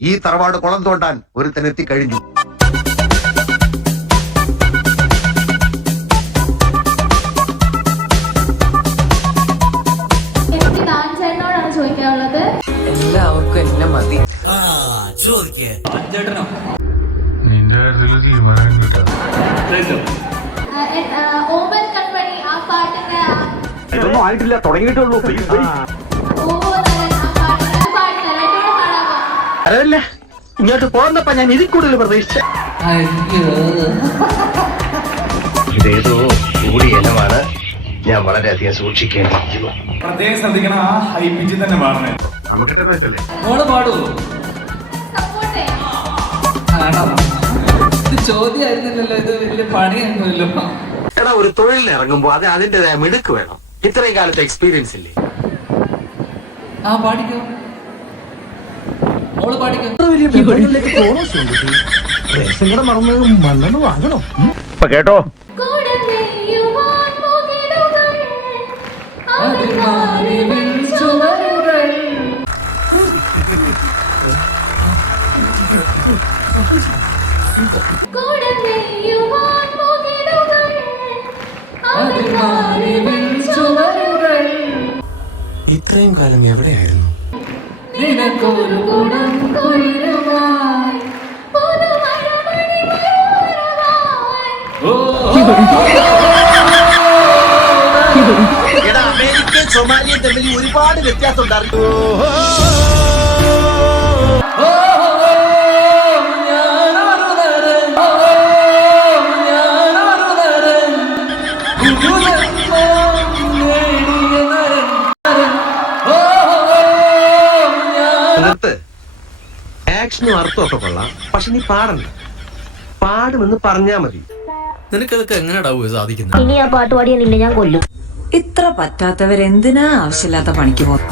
ഈ തറവാട് കുളം തോണ്ടാൻ ഒരുത്തനെത്തിക്കഴിഞ്ഞു. ചോദിക്കാനുള്ളത് എല്ലാവർക്കും എന്നെ മതി. നിന്റെ കാര്യത്തില് തീരുമാനം ഓമൻ കൺമണി ആ പാട്ടിന്റെ ഇതൊന്നും ആയിട്ടില്ല, തുടങ്ങിയിട്ടുള്ളൂ. അതല്ല, ഇങ്ങോട്ട് പോകുന്നപ്പ ഞാൻ ഇതിൽ കൂടുതൽ പ്രതീക്ഷിച്ച. ഇതേതോ കൂടിയ ഇനമാണ്, ഞാൻ വളരെയധികം സൂക്ഷിക്കേണ്ടിയിരിക്കുന്നു. പ്രത്യേകം ശ്രദ്ധിക്കണം, ആ ഹൈ പിച്ചിൽ തന്നെ പാടണേ. നമുക്കിട്ട് വെച്ചല്ലേ മോള് പാടുവോ? ഇത് ചോദ്യമായിരുന്നില്ലല്ലോ, ഇത് വലിയ പണിയൊന്നുമില്ലല്ലോ. എടാ, ഒരു തൊഴിലിന് ഇറങ്ങുമ്പോ അത് അതിന്റേതായ മിടുക്ക് വേണം. ഇത്രയും കാലത്തെ എക്സ്പീരിയൻസ് ഇല്ലേ? ആ പാടിക്കോ, മോള് പാടിക്കോ. മണ്ണെന്ന് വാങ്ങണോ? ഇപ്പൊ കേട്ടോ, ഇത്രയും കാലം എവിടെയായിരുന്നു? അമേരിക്കയും സൊമാലിയും തമ്മിൽ ഒരുപാട് വ്യത്യാസം ഉണ്ടായിരുന്നു. ആക്ഷനും അർത്ഥമൊക്കെ കൊള്ളാം, പക്ഷെ നീ പാടണ്ട. പാടുമെന്ന് പറഞ്ഞാ മതി. നിനക്കതൊക്കെ എങ്ങനെയാടാവുക സാധിക്കുന്നത്? ഇനി ആ പാട്ട് പാടിയ നിന്നെ ഞാൻ കൊല്ലും. ഇത്ര പറ്റാത്തവരെന്തിനാ ആവശ്യമില്ലാത്ത പണിക്ക് പോകും?